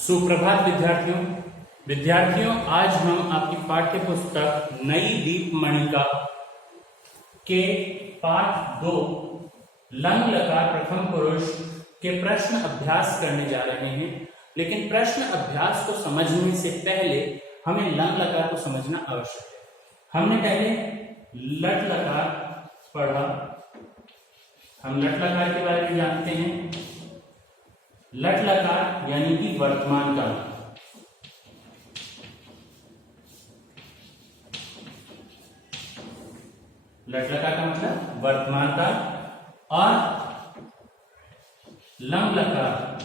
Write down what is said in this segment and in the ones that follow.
सुप्रभात विद्यार्थियों, आज हम आपकी पाठ्य पुस्तक नई दीपमणिका के पाठ 2 लंग लकार प्रथम पुरुष के प्रश्न अभ्यास करने जा रहे हैं। लेकिन प्रश्न अभ्यास को समझने से पहले हमें लंग लकार को समझना आवश्यक है। हमने पहले लट लकार पढ़ा, हम लट लकार के बारे में जानते हैं। लट लकार यानी कि वर्तमान काल। लट लकार का मतलब वर्तमान काल और लंग लकार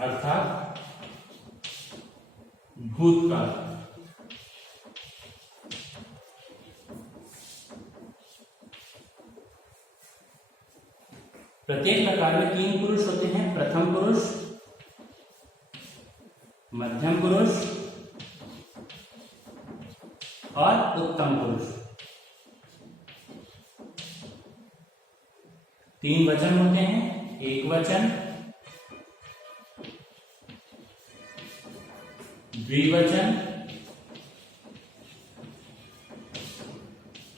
अर्थात भूतकाल। प्रत्येक प्रकार में 3 पुरुष होते हैं, प्रथम पुरुष, मध्यम पुरुष और उत्तम पुरुष। 3 वचन होते हैं, एक वचन, द्विवचन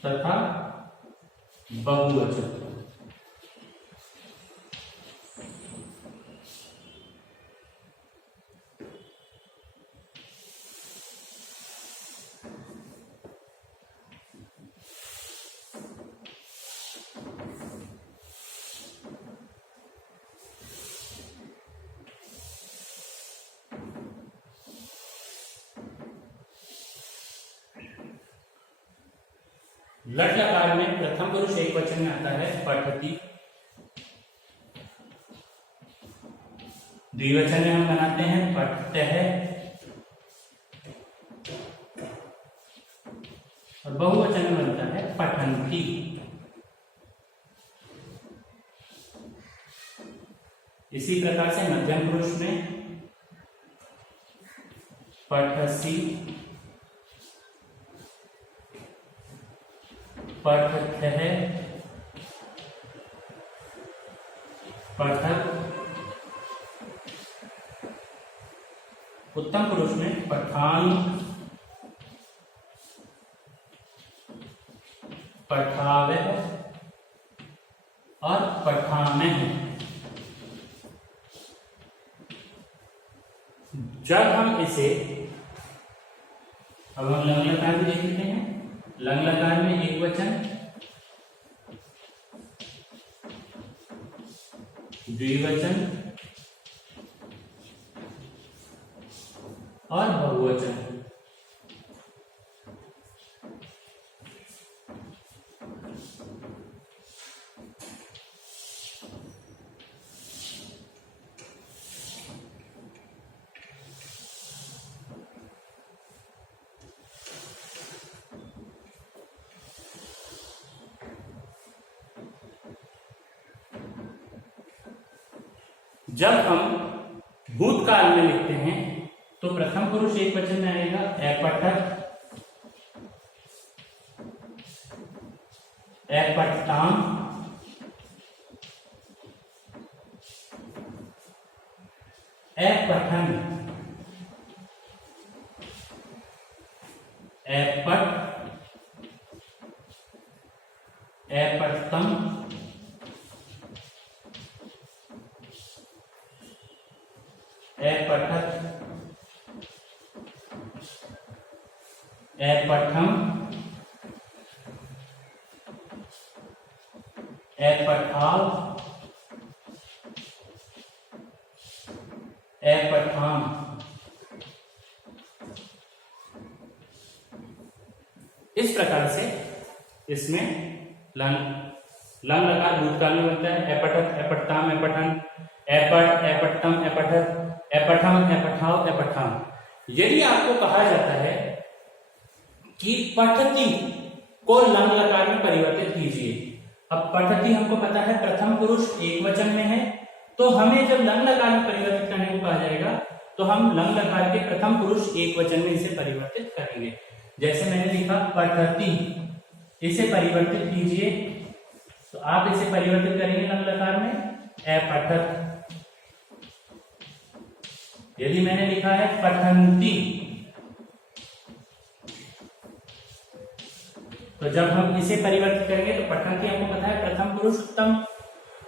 तथा बहुवचन। लट लकार में प्रथम पुरुष एक वचन में आता है पठति, द्विवचन में हम बनाते हैं पठतः और बहुवचन में बनता है पठन्ति। इसी प्रकार से मध्यम पुरुष में पठसि, पठतः, पठत। उत्तम पुरुष में पठान, पठावः और पठामः। जब हम इसे अब हम लंग लकार भी देख लेते हैं। लंग लकार में एक वचन, द्विवचन और बहुवचन। जब हम भूतकाल में लिखते हैं तो प्रथम पुरुष एक वचन में आएगा अपठत, अपठताम, अपठन, अपठ, अपठतम, अपठत, अपठम, अपठाव, अपठाम। इस प्रकार से इसमें लंग लकार भूतकाल में बनता है अपठत, अपठताम, अपठन, अपठ, अपठतम, अपठत, अपठम, अपठाव, अपठाम। यदि आपको कहा जाता है कि पठति को लंग लकार में परिवर्तित कीजिए, अब पठति हमको पता है प्रथम पुरुष एक वचन में है, तो हमें जब लंग लकार में परिवर्तित करने को कहा जाएगा तो हम लंग लकार के प्रथम पुरुष एक वचन में इसे परिवर्तित करेंगे। जैसे मैंने लिखा पठति, इसे परिवर्तित कीजिए, तो आप इसे परिवर्तित करेंगे लंग लकार में अपठत, यदि मैंने लिखा है पठन्ति, तो जब हम इसे परिवर्तित करेंगे तो पठन्ति हमको पता है प्रथम पुरुष उत्तम,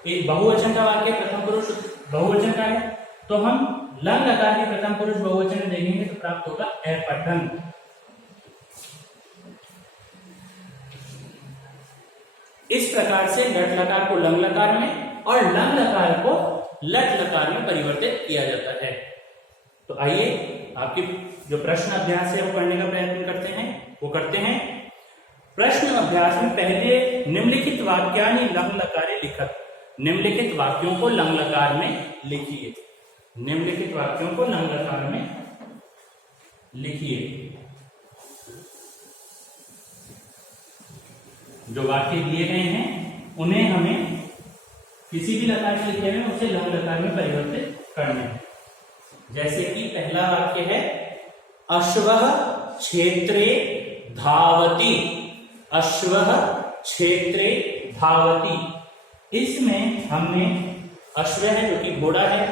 एक बहुवचन का वाक्य प्रथम पुरुष बहुवचन का है, तो हम लंग लकार के प्रथम पुरुष बहुवचन में देखेंगे तो प्राप्त होगा अपठन। इस प्रकार से लट लकार को लंग लकार में और लंग लकार को लट लकार में परिवर्तित किया जाता है। तो आइए आपके जो प्रश्न अभ्यास है वो करने का प्रयत्न करते हैं। प्रश्न अभ्यास में पहले निम्नलिखित वाक्यानि लंग लकारे लिखत, निम्नलिखित वाक्यों को लंग लकार में लिखिए। निम्नलिखित वाक्यों को लंग लकार में लिखिए। जो वाक्य दिए गए हैं उन्हें हमें किसी भी लकार में लिखे हुए उसे लंग लकार में परिवर्तित करना है। जैसे कि पहला वाक्य है अश्वः क्षेत्रे धावति, अश्वः क्षेत्रे धावति। इसमें हमने अश्व है जो कि घोड़ा है,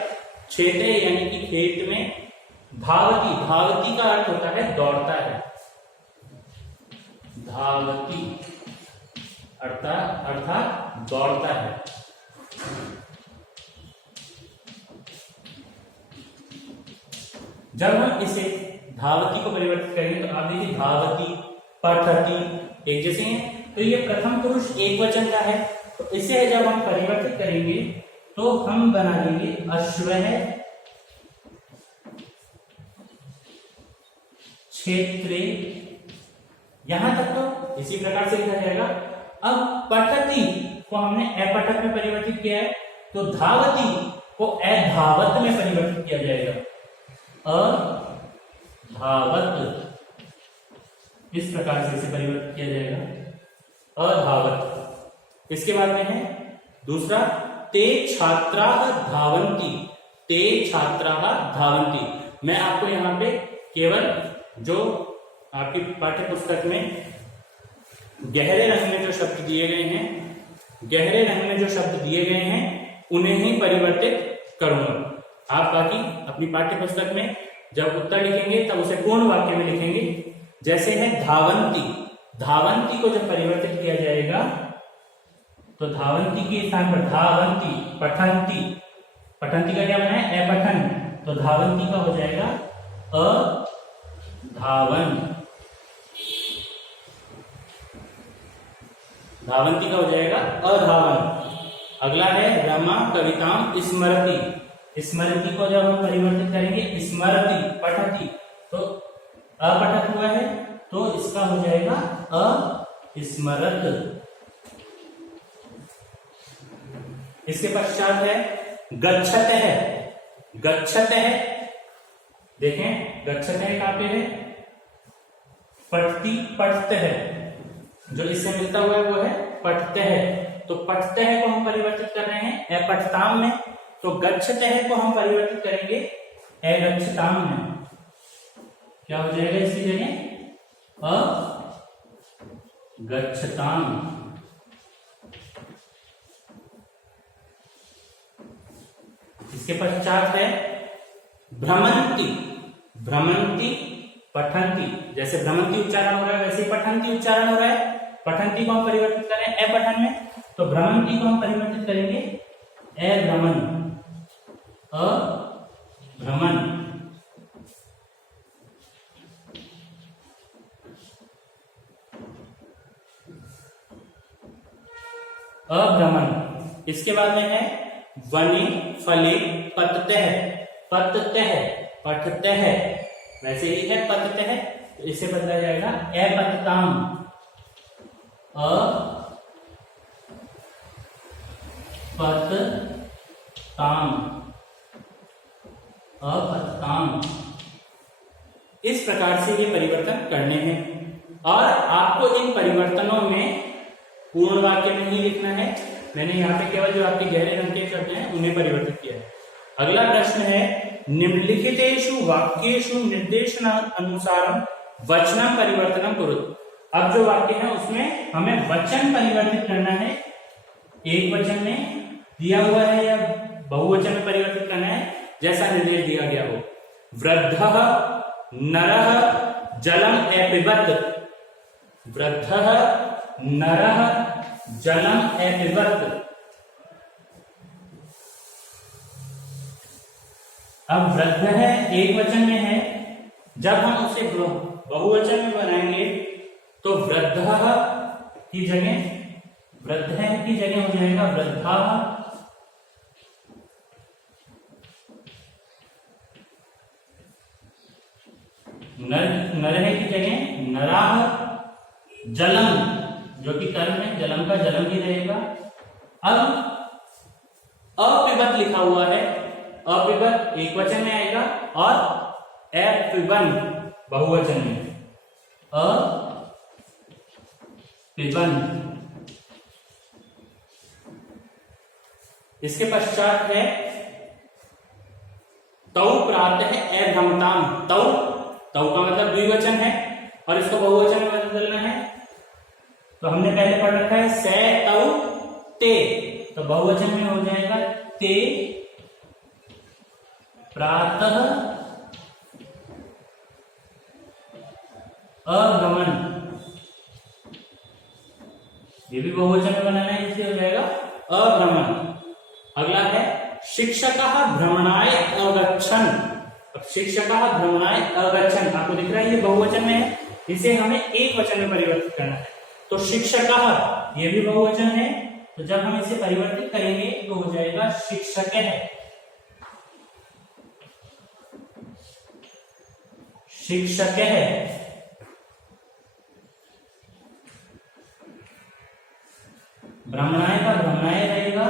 क्षेत्र यानी कि खेत में, धावती, धावती का अर्थ होता है दौड़ता है, धावती अर्थात दौड़ता है। जब हम इसे धावती को परिवर्तित करेंगे तो आप देखिए धावती, पठती एक जैसे हैं, तो ये प्रथम पुरुष एक वचन का है, तो इसे जब हम परिवर्तित करेंगे तो हम बना देंगे अश्वः क्षेत्रे, यहां तक तो इसी प्रकार से लिखा जाएगा। अब पठती को हमने अपठक में परिवर्तित किया है, तो धावती को अधावत में परिवर्तित किया जाएगा, अधावत, इस प्रकार से इसे परिवर्तित किया जाएगा, अधावत। इसके बाद में है दूसरा ते छात्राः धावन्ति, ते छात्राः धावन्ति। मैं आपको यहाँ पे केवल जो आपकी पाठ्य पुस्तक में गहरे रंग में जो शब्द दिए गए हैं, गहरे रंग में जो शब्द दिए गए हैं उन्हें ही परिवर्तित करूंगा। आप बाकी अपनी पाठ्य पुस्तक में जब उत्तर लिखेंगे तब उसे पूर्ण वाक्य में लिखेंगे। जैसे है धावन्ति, धावन्ति को जब परिवर्तित किया जाएगा तो धावन्ति के स्थान पर धावन्ति, पठन्ति, पठन्ति का क्या बना है अपठन, तो धावन्ति का हो जाएगा अधावन, धावन्ति का हो जाएगा अधावन। अगला है रमा कविताम स्मरति, स्मरति को जब हम परिवर्तित करेंगे स्मरति, पठति, तो अपठक हुआ है तो इसका हो जाएगा अस्मरत। इसके पश्चात है गच्छत है, गच्छत है, देखें गच्छत है कहां पे है, पठती पठते है, जो इससे मिलता हुआ है वो है पठते है, तो पठते है को हम परिवर्तित कर रहे हैं अपठताम में, तो गच्छते है को हम परिवर्तित करेंगे अगच्छताम में। क्या हो जाएगा इसकी जगह अगच्छताम। इसके पश्चात है भ्रमंती, भ्रमंती पठंती, जैसे भ्रमंती उच्चारण हो रहा है वैसे पठंती उच्चारण हो रहा है। पठंती को हम परिवर्तित करें अपठन में, तो भ्रमंती को हम परिवर्तित करेंगे अभ्रमण, अभ्रमण। अभ्रमण। इसके बाद में है वने फले पततः, पततः पठतः वैसे ही है पततः, तो इसे बदला जाएगा अपतताम, अपतताम, अपतताम। इस प्रकार से ये परिवर्तन करने हैं और आपको इन परिवर्तनों में पूर्ण वाक्य में ही लिखना है। मैंने यहाँ पे केवल जो आपके गहरे रंग के शब्द हैं उन्हें परिवर्तित किया है। अगला प्रश्न है निम्नलिखितेषु वाक्येषु निर्देशन अनुसारम वचनम परिवर्तनम कुरुत। अब जो वाक्य है उसमें हमें वचन परिवर्तित करना है, एक वचन में दिया हुआ है या बहुवचन में परिवर्तित करना है, जैसा निर्देश दिया गया हो। वृद्धः नरः जलम अपिबत, वृद्धः नरः जलम अपिबत। अब वृद्ध है एक वचन में है, जब हम उसे बहुवचन में बनाएंगे तो वृद्धः की जगह वृद्ध है की जगह हो जाएगा वृद्धा, नरह की जगह नराह, जलम जो कि कर्म है जलम का जलम ही रहेगा। अब अपिबत लिखा हुआ है, अपिबत एक वचन में आएगा और अपिबन बहुवचन में, अपिबन। इसके पश्चात है तौ प्रातः अभ्रमताम, तौ तौ का मतलब द्विवचन है और इसको बहुवचन में बदलना है, तो हमने पहले पढ़ रखा है से तौ ते, तो बहुवचन में हो जाएगा ते प्रातः अभ्रमण, ये भी बहुवचन में बनाना है इसलिए हो जाएगा अभ्रमण। अगला है शिक्षकः भ्रमणाय अगच्छन्, अब शिक्षकः भ्रमणाय अगच्छन् आपको दिख रहा है ये बहुवचन में है, इसे हमें एक वचन में परिवर्तित करना है। तो शिक्षकः ये भी बहुवचन है, तो जब हम इसे परिवर्तित करेंगे तो हो जाएगा शिक्षकः, शिक्षकः। भ्रमणाय का भ्रमणाय रहेगा,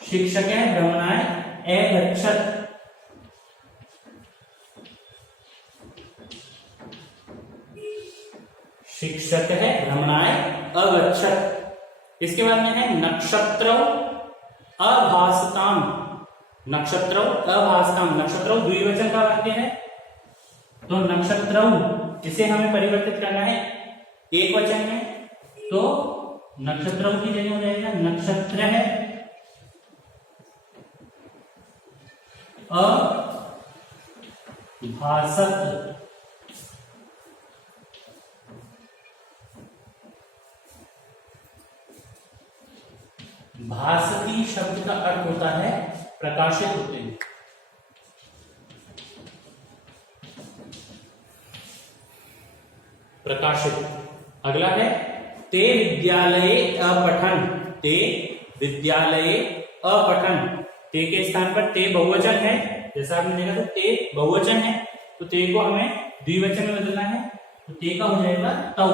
शिक्षकः भ्रमणाय अगच्छत्, शिक्षकः भ्रमणाय अगच्छत्। इसके बाद में है नक्षत्रौ अभासताम, नक्षत्रौ अभासताम, नक्षत्रौ द्विवचन का वाक्य है, तो नक्षत्रौ इसे हमें परिवर्तित करना है एक वचन में, तो नक्षत्रौ की जगह हो जाएगा नक्षत्र है अभासत। भासती शब्द का अर्थ होता है प्रकाशित होते हैं। प्रकाशित। अगला है ते विद्यालये अपठन, ते विद्यालये अपठन, ते के स्थान पर ते बहुवचन है, जैसा आपने देखा था ते बहुवचन है, तो ते को हमें द्विवचन में बदलना है, तो ते का हो जाएगा तौ,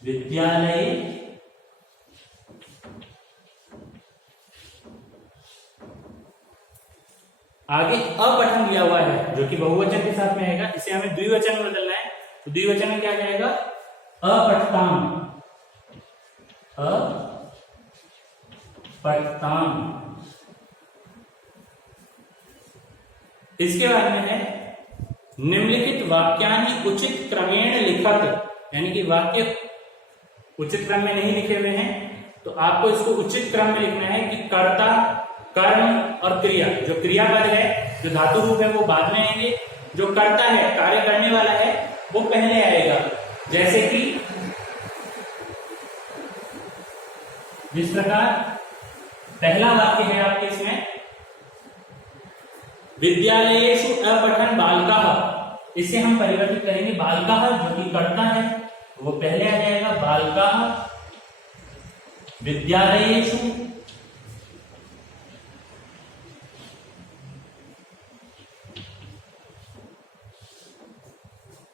विद्यालय आगे अपठन दिया हुआ है जो कि बहुवचन के साथ में आएगा, इसे हमें द्विवचन में बदलना है, तो द्विवचन में क्या जाएगा अपठताम, अपठताम। इसके बाद में है निम्नलिखित वाक्यानि उचित क्रमेण लिखत, यानी कि वाक्य उचित क्रम में नहीं लिखे हुए हैं, तो आपको इसको उचित क्रम में लिखना है कि कर्ता, कर्म और क्रिया, जो क्रियापद है जो धातु रूप है वो बाद में आएंगे, जो कर्ता है कार्य करने वाला है वो पहले आएगा। जैसे कि जिस प्रकार पहला वाक्य है आपके इसमें विद्यालयेषु अपठन बालकाः, इसे हम परिवर्तित करेंगे बालकाः जो कि कर्ता है वो पहले आ जाएगा, बालकाः विद्यालयेषु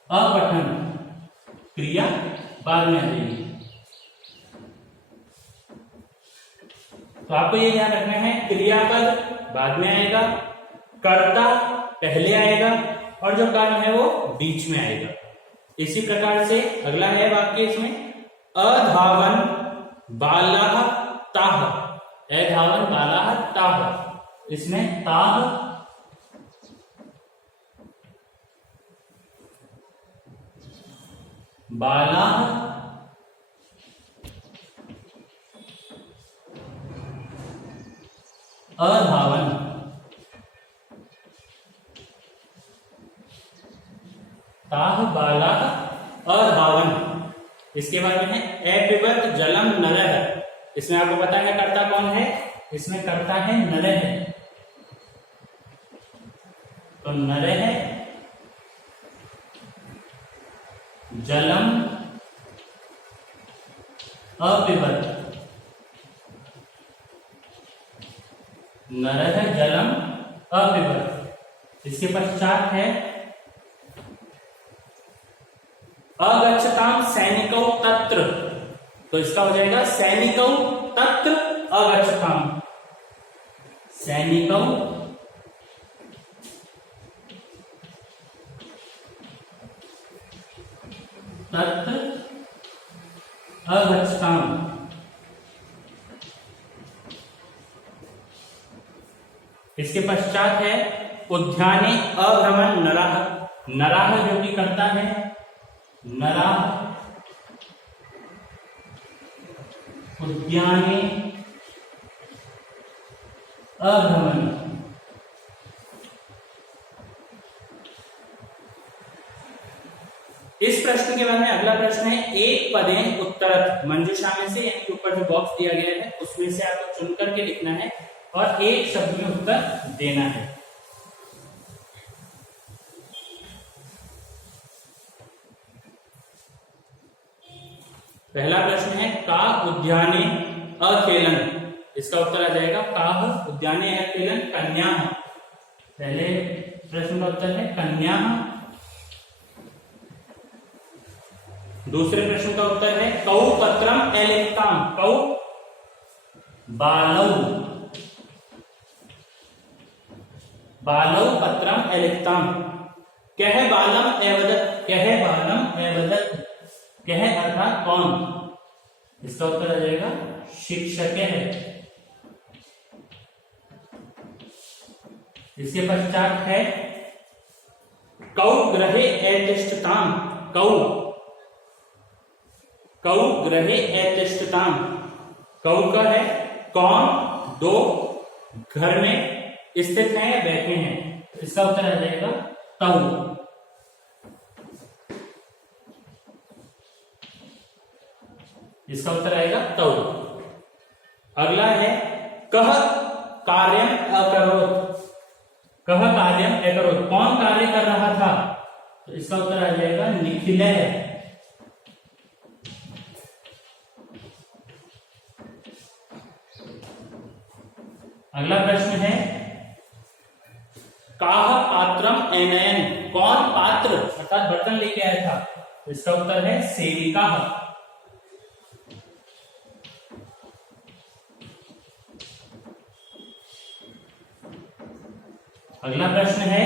अपठन, क्रिया बाद में आ जाएगी। तो आपको ये ध्यान रखना है क्रियापद बाद में आएगा, कर्ता पहले आएगा और जो कर्म है वो बीच में आएगा। इसी प्रकार से अगला है वाक्य इसमें अधावन बालाः ताः, अधावन बालाः ताः, इसमें ताः बालाः अधावन, बाला अधावन। इसके बाद में है एपिबत जलम नरः। इसमें आपको पता है कर्ता कौन है, इसमें कर्ता है नरः। तो नरः जलम अपिबत, नरः जलम अपिबत। इसके पश्चात है अगच्छताम सैनिकौ तत्र। तो इसका हो जाएगा सैनिकौ तत्र अगच्छताम, सैनिकौ तत्र अगच्छताम। इसके पश्चात है उद्याने अभ्रमण नराह। नराह जो कि करता है, नराह उद्याने अभ्रमण। इस प्रश्न के बाद में अगला प्रश्न है एक पदेन उत्तरत। मंजूषा में से यानी ऊपर जो बॉक्स दिया गया है उसमें से आपको चुन करके लिखना है और एक शब्द में उत्तर देना है। पहला प्रश्न है का उद्याने अखेलन। इसका उत्तर आ जाएगा का उद्याने अखेलन कन्या। पहले प्रश्न का उत्तर है कन्या। दूसरे प्रश्न का उत्तर है कौ पत्रम एलिप्ताम। कौ बालौ, बालौ पत्रम एलिप्ताम। कह बालम एवदत, कह बालम एवदत। कह अर्थात कौन, इसका उत्तर आ जाएगा शिक्षक है। इसके पश्चात है कौ ग्रहे एतिष्ठताम। कौ, कौ ग्रहे एतिष्ठताम। कौ का है कौन दो घर में स्थित हैं या बैठे हैं। इसका उत्तर आ जाएगा तौ। इसका उत्तर आएगा तौ। अगला है कह कार्यम अकरोत्। कह कार्यम अकरोत्, कौन कार्य कर रहा था। तो इसका उत्तर आ जाएगा निखिल। अगला प्रश्न है काह पात्रम एनयन। कौन पात्र अर्थात बर्तन लेके आया था। तो इसका उत्तर है सेविका। अगला प्रश्न है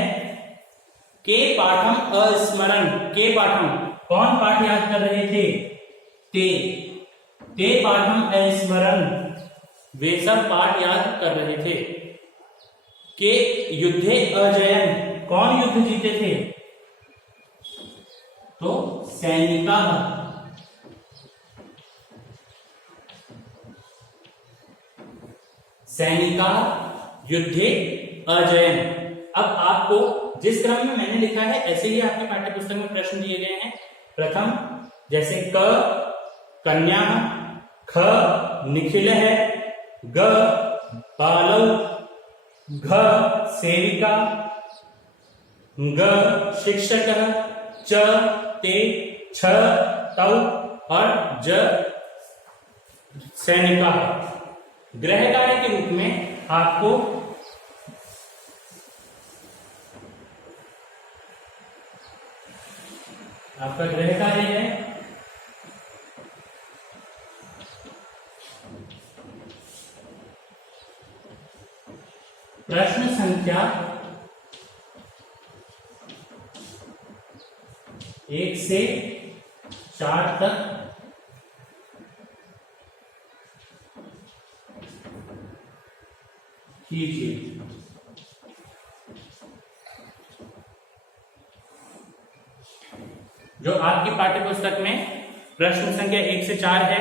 के पाठम अस्मरण। के पाठम, कौन पाठ याद कर रहे थे। ते पाठम अस्मरण, वे सब पाठ याद कर रहे थे। के युद्धे अजयन, कौन युद्ध जीते थे। तो सैनिका। सैनिका युद्धे अजयन। अब आपको जिस क्रम में मैंने लिखा है ऐसे ही आपके पाठ्य पुस्तक में प्रश्न दिए गए हैं। प्रथम जैसे क कन्या, ख निखिल है, ग बालव, घ सेविका, ग शिक्षक, च ते, छ तौ और ज सैनिका। गृह कार्य के रूप में आपको आपका गृह कार्य है प्रश्न संख्या 1 से 4 तक कीजिए। जो आपकी पाठ्य पुस्तक में प्रश्न संख्या 1 से 4 है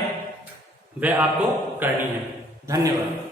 वह आपको करनी है। धन्यवाद।